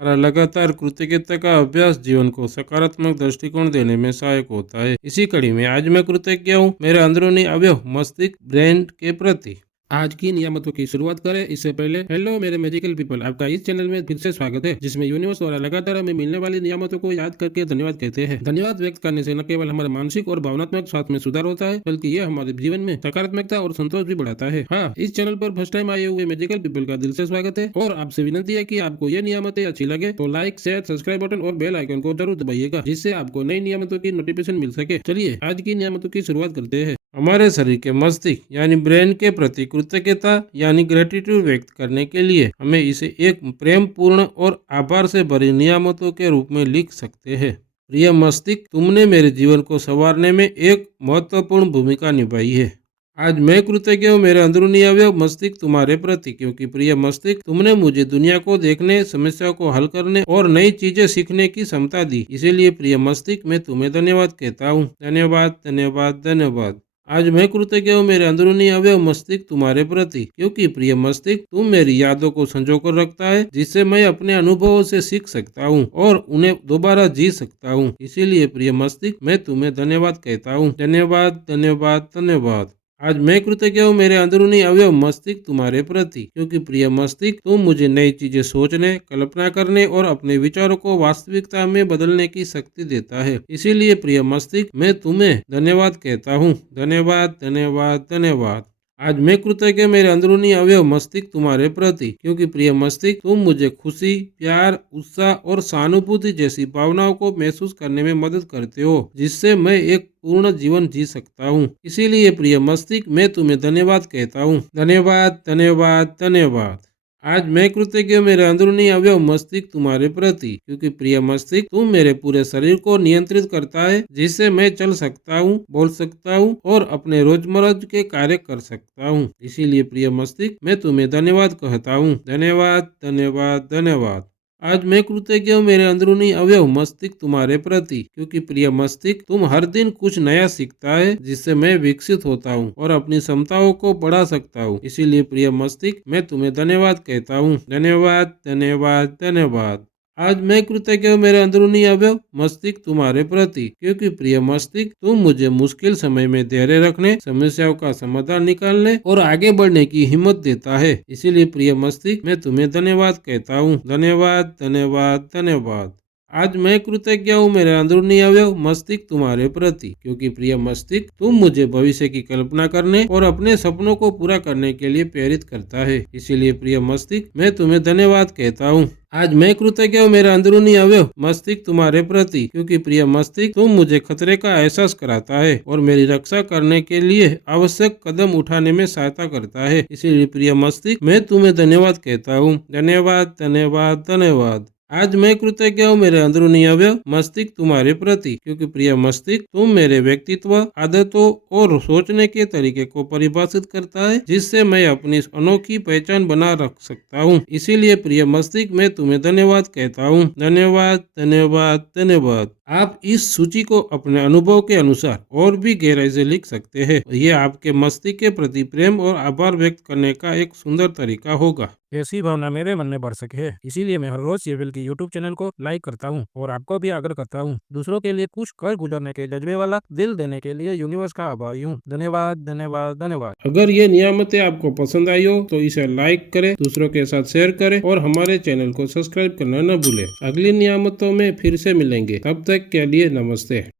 हमारा लगातार कृतज्ञता का अभ्यास जीवन को सकारात्मक दृष्टिकोण देने में सहायक होता है। इसी कड़ी में आज मैं कृतज्ञ हूँ मेरे अंदरूनी अवयव मस्तिष्क ब्रेन के प्रति। आज की नियामतों की शुरुआत करें इससे पहले हेलो मेरे मैजिकल पीपल, आपका इस चैनल में फिर से स्वागत है, जिसमें यूनिवर्स द्वारा लगातार हमें मिलने वाली नियामतों को याद करके धन्यवाद कहते हैं। धन्यवाद व्यक्त करने से न केवल हमारे मानसिक और भावनात्मक स्वास्थ्य में सुधार होता है, बल्कि यह हमारे जीवन में सकारात्मकता और संतोष भी बढ़ाता है। हाँ, इस चैनल पर फर्स्ट टाइम आए हुए मैजिकल पीपल का दिल से स्वागत है और आपसे विनती है कि आपको ये नियामतें अच्छी लगे तो लाइक, शेयर, सब्सक्राइब बटन और बेल आइकन को जरूर दबाइएगा, जिससे आपको नई नियामतों की नोटिफिकेशन मिल सके। चलिए आज की नियामतों की शुरुआत करते हैं। हमारे शरीर के मस्तिष्क यानी ब्रेन के प्रति कृतज्ञता यानी ग्रेटिट्यूड व्यक्त करने के लिए हमें इसे एक प्रेम पूर्ण और आभार से भरी नियामतों के रूप में लिख सकते हैं। प्रिय मस्तिष्क, तुमने मेरे जीवन को संवारने में एक महत्वपूर्ण भूमिका निभाई है। आज मैं कृतज्ञ हूँ मेरे अंदरूनी अवयव मस्तिष्क तुम्हारे प्रति, क्योंकि प्रिय मस्तिष्क तुमने मुझे दुनिया को देखने, समस्याओं को हल करने और नई चीजें सीखने की क्षमता दी। इसीलिए प्रिय मस्तिष्क मैं तुम्हें धन्यवाद कहता हूँ। धन्यवाद, धन्यवाद, धन्यवाद। आज मैं कृतज्ञ हूँ मेरे अंदरूनी अवयव मस्तिष्क तुम्हारे प्रति, क्योंकि प्रिय मस्तिष्क तुम मेरी यादों को संजो कर रखता है, जिससे मैं अपने अनुभवों से सीख सकता हूँ और उन्हें दोबारा जी सकता हूँ। इसीलिए प्रिय मस्तिष्क मैं तुम्हें धन्यवाद कहता हूँ। धन्यवाद, धन्यवाद, धन्यवाद। आज मैं कृतज्ञ हूँ मेरे अंदरूनी अवयव मस्तिष्क तुम्हारे प्रति, क्योंकि प्रिय मस्तिष्क तुम मुझे नई चीजें सोचने, कल्पना करने और अपने विचारों को वास्तविकता में बदलने की शक्ति देता है। इसीलिए प्रिय मस्तिष्क मैं तुम्हें धन्यवाद कहता हूँ। धन्यवाद, धन्यवाद, धन्यवाद। आज मैं कृतज्ञ मेरे अंदरूनी अवयव मस्तिष्क तुम्हारे प्रति, क्योंकि प्रिय मस्तिष्क तुम मुझे खुशी, प्यार, उत्साह और सहानुभूति जैसी भावनाओं को महसूस करने में मदद करते हो, जिससे मैं एक पूर्ण जीवन जी सकता हूँ। इसीलिए प्रिय मस्तिष्क मैं तुम्हें धन्यवाद कहता हूँ। धन्यवाद, धन्यवाद, धन्यवाद। आज मैं कृतज्ञ मेरे अंदरूनी अवयव मस्तिष्क तुम्हारे प्रति, क्योंकि प्रिय मस्तिष्क तुम मेरे पूरे शरीर को नियंत्रित करता है, जिससे मैं चल सकता हूँ, बोल सकता हूँ और अपने रोजमर्रा के कार्य कर सकता हूँ। इसीलिए प्रिय मस्तिष्क मैं तुम्हें धन्यवाद कहता हूँ। धन्यवाद, धन्यवाद, धन्यवाद। आज मैं कृतज्ञ हूँ मेरे अंदरूनी अवयव मस्तिष्क तुम्हारे प्रति, क्योंकि प्रिय मस्तिष्क तुम हर दिन कुछ नया सीखता है, जिससे मैं विकसित होता हूँ और अपनी क्षमताओं को बढ़ा सकता हूँ। इसीलिए प्रिय मस्तिष्क मैं तुम्हें धन्यवाद कहता हूँ। धन्यवाद, धन्यवाद, धन्यवाद। आज मैं कृतज्ञ हूँ मेरे अंदरूनी अवयव मस्तिष्क तुम्हारे प्रति, क्योंकि प्रिय मस्तिष्क तुम मुझे मुश्किल समय में धैर्य रखने, समस्याओं का समाधान निकालने और आगे बढ़ने की हिम्मत देता है। इसीलिए प्रिय मस्तिष्क मैं तुम्हें धन्यवाद कहता हूँ। धन्यवाद, धन्यवाद, धन्यवाद। आज मैं कृतज्ञ हूँ मेरे अंदरूनी अवयव मस्तिष्क तुम्हारे प्रति, क्योंकि प्रिय मस्तिष्क तुम मुझे भविष्य की कल्पना करने और अपने सपनों को पूरा करने के लिए प्रेरित करता है। इसीलिए प्रिय मस्तिष्क मैं तुम्हें धन्यवाद कहता हूँ। आज मैं कृतज्ञ हूँ मेरा अंदरूनी अवयव मस्तिष्क तुम्हारे प्रति, क्योंकि प्रिय मस्तिष्क तुम मुझे खतरे का एहसास कराता है और मेरी रक्षा करने के लिए आवश्यक कदम उठाने में सहायता करता है। इसीलिए प्रिय मस्तिष्क मैं तुम्हें धन्यवाद कहता हूँ। धन्यवाद, धन्यवाद, धन्यवाद। आज मैं कृतज्ञ हूँ मेरे अंदरूनी अवयव मस्तिष्क तुम्हारे प्रति, क्योंकि प्रिय मस्तिष्क तुम मेरे व्यक्तित्व, आदतों और सोचने के तरीके को परिभाषित करता है, जिससे मैं अपनी अनोखी पहचान बना रख सकता हूँ। इसीलिए प्रिय मस्तिष्क मैं तुम्हें धन्यवाद कहता हूँ। धन्यवाद, धन्यवाद, धन्यवाद। आप इस सूची को अपने अनुभव के अनुसार और भी गहराई से लिख सकते हैं। ये आपके मस्तिष्क के प्रति प्रेम और आभार व्यक्त करने का एक सुंदर तरीका होगा। ऐसी भावना मेरे मन में बढ़ सके, इसीलिए मैं हर रोज सीरियल की यूट्यूब चैनल को लाइक करता हूँ और आपको भी आग्रह करता हूँ दूसरों के लिए कुछ कर गुजरने के जज्बे वाला दिल देने के लिए यूनिवर्स का आभारी हूँ। धन्यवाद, धन्यवाद, धन्यवाद। अगर ये नियामतें आपको पसंद आई हो तो इसे लाइक करें, दूसरों के साथ शेयर करें और हमारे चैनल को सब्सक्राइब करना न भूलें। अगली नियामतों में फिर से मिलेंगे, तब तक के लिए नमस्ते।